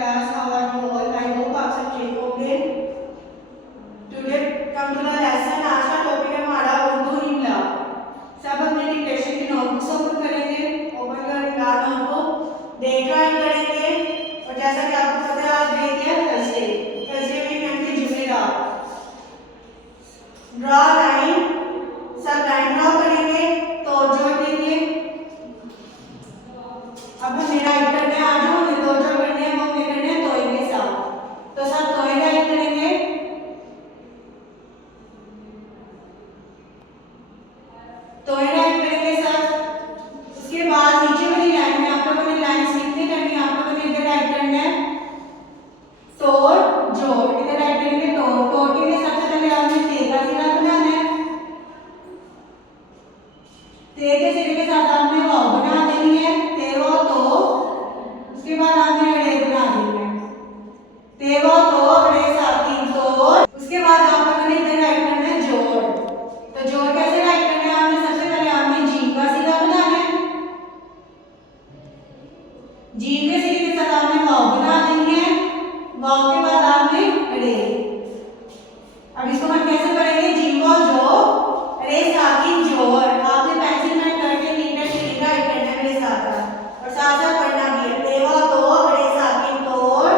class, how are you all? I hope आप सब ठीक होंगे। Today come to the lesson। आज का टॉपिक है हमारा उर्दू इमला। सब अपने डिक्टेशन की नोटबुक्स ओपन करेंगे, ओपन कर नोटबुक डेट राइट करेंगे और जैसा कि आपको पता है आज डेट है थर्सडे में यानी कि जुमेरात। ड्रॉ लाइन, सब लाइन ड्रॉ करेंगे तो जोड़ देंगे। अब हमें राइट करना है, आज हमें दो जोड़ करने हैं, वो हमें करने हैं तोय के साथ, तो सब तोय राइट करेंगे। तोय राइट करेंगे सब। उसके बाद नीचे वाली लाइन में आप लोगों ने लाइंस लिखनी करनी है, आप लोगों ने इधर राइट करना है तोड़ जोड़, इधर राइट करेंगे तोड़। तोड़ के लिए सबसे पहले आपने ते का सिरा बनाना है, ते के सिरे के साथ आपने वाव बना देनी है, ते वो तो। उसके बाद आपने अड़े बना देनी है, ते वो तो अड़े साथी तोड़। उसके बाद आप लोगों ने इधर राइट करना है जोड़। तो जोड़ कैसे राइट करना है, आपने सबसे पहले आपने जीम का सीधा बनाना है, जीम के सीधे के साथ आपने वाव बना देनी है, वाव के बाद आपने अड़े। अब इसको हम कैसे करेंगे, जीम वाव जो अड़े साकिन जोड़। आपने पेंसिल में करके नीट राइट करना है मेरे साथ और साथ साथ पढ़ना भी है। ते वाव तो अड़े साकिन तोड़,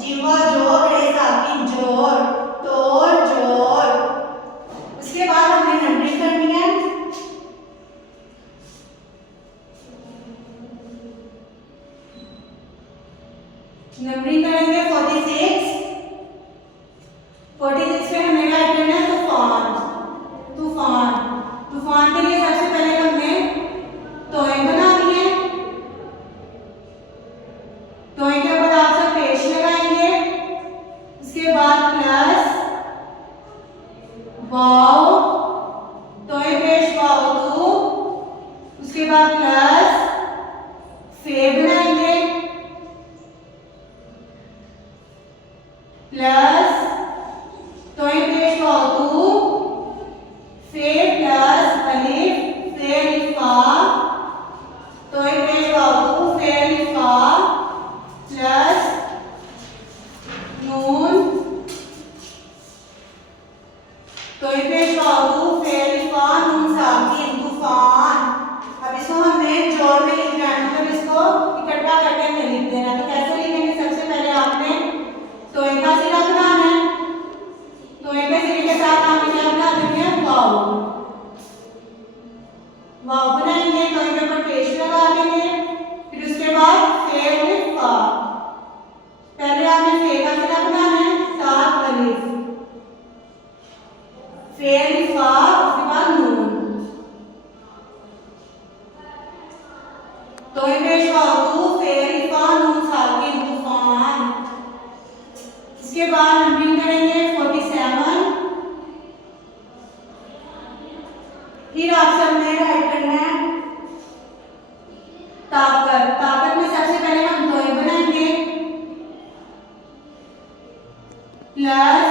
जीम वाव जो अड़े साकिन जोड़, तोड़ जोड़। उसके बाद हमने नंबरिंग करनी है। नंबरिंग करेंगे 46 पे हमें राइट करना है तूफान। तूफान, तूफान के लिए सबसे पहले हमने तोय बना दी है, तोय के ऊपर आप सब पेश लगाएंगे। उसके बाद प्लस वाव, तोय पेश वाव तू। उसके बाद प्लस फे बनाएंगे, प्लस तोय पेश वाव तू, फे प्लस अलिफ, फे अलिफा, तोय पेश वाव तू, फे अलिफा प्लस नून, तोय पेश वाव तू, फे अलिफा नून साकिन तूफान। अब इसको हमने जोड़ में लिखना है, मतलब इसको इकट्ठा करके हमें लिख देना। तो कैसे लिखेंगे, सबसे पहले आपने तोय का सिरा बनाना है, तोय के सिरे के साथ आपने क्या बना देंगे, वाव। वाव बनाएंगे, तोय के ऊपर पेश लगा देंगे। फिर उसके बाद फे अलिफा, पहले आपने फे का सिरा बनाना है, साथ अलिफ, फे अलिफा, उसके बाद नून, तोय पेश वाव तू, फे अलिफा नून साकिन तूफान। इसके बाद नंबरिंग करेंगे 47। फिर आप सबने राइट करना है ताकत। ताकत में सबसे पहले हम तोय बनाएंगे, प्लस,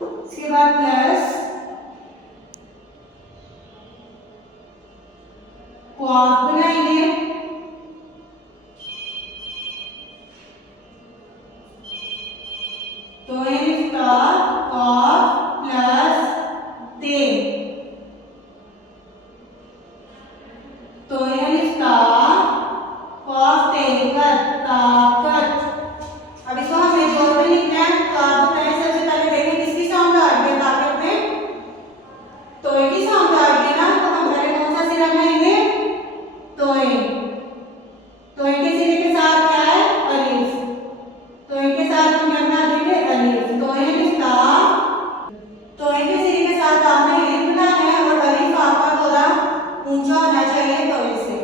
इसके बाद प्लस क्वाफ बनाएंगे, तोय लिखता क्वाफ प्लस ते, तोय लिखता क्वाफ ते ताकत। अब इसको हमें जोड़ में लिखना है, तो आप बताएं सबसे पहले देखें किसकी साउंड आ रही है ताकत में, तोय की साउंड आ रही है ना। तो हम पहले कौन सा सिरा बनाएंगे, तोय। तोय के सिरे के साथ क्या है, अलिफ, तोय के साथ हम क्या बना देंगे, अलिफ। तोय लिखता, तोय के सिरे के साथ आपने अलिफ बनाना है और अलिफ आपका थोड़ा ऊंचा होना चाहिए तोय से।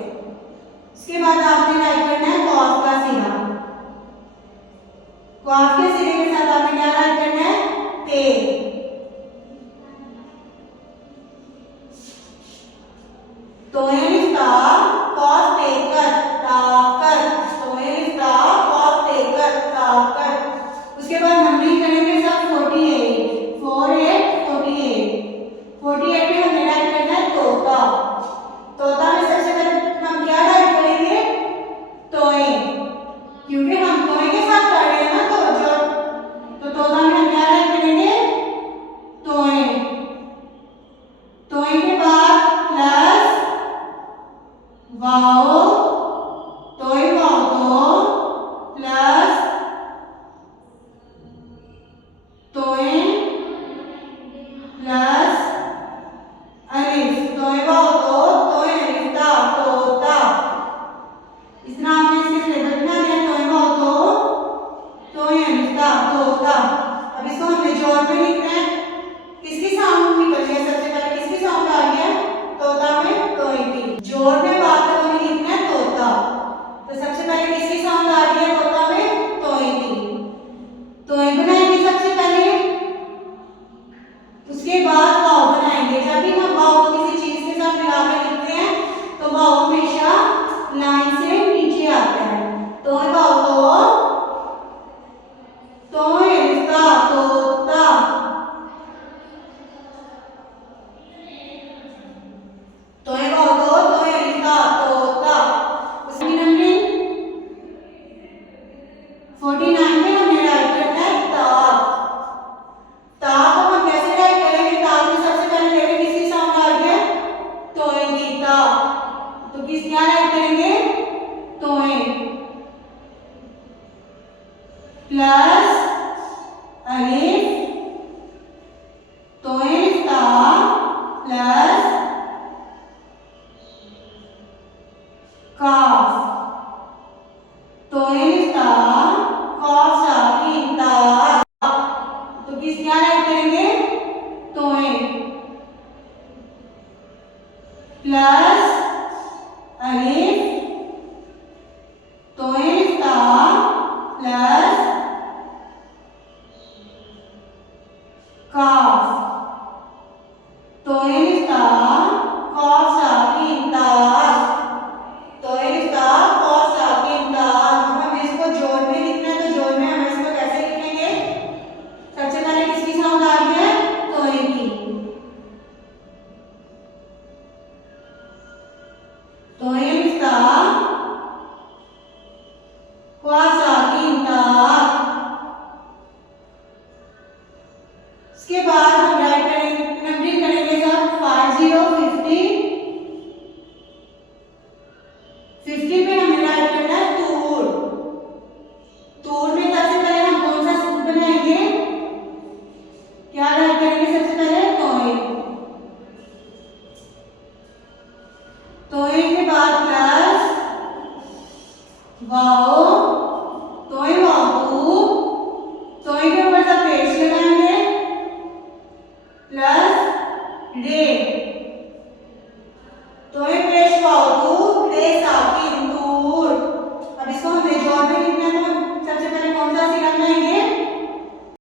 इसके बाद आपने राइट करना है क्वाफ का सिरा, क्वाफ के सिरे के साथ आपने क्या राइट करना है, ते। तोय लिखता क्वाफ ते ताकत, तोय लिखता क्वाफ ते ताकत। उसके बाद नंबरिंग करेंगे सब 48 48 पे हमने राइट करना है तोता। तोता में सबसे पहले हम क्या राइट करेंगे, प्लस अलिफ तोइन ता प्लस काफ तोइन ता कॉफ साकिन ता तोइन ता कॉफ साकिन ता। हमें इसको जोड़ में लिखना है तो जोड़ में हम इसको कैसे लिखेंगे? सबसे पहले किसकी साउंड आ रही है? तोइन की। तोइन ता कॉफ साकिन ता। इसके बाद हम राइट करेंगे, नंबरिंग करेंगे सब 5 0 50 50 पे हमें राइट करना है तूर। तूर में सबसे पहले हम कौन सा सूत्र बनाएंगे? क्या राइट करेंगे सबसे पहले? तोइन। तोइन के बाद प्लस वाओ तोइन वाओ तू। तोइन के ऊपर सब पेश लगाएंगे प्लस रे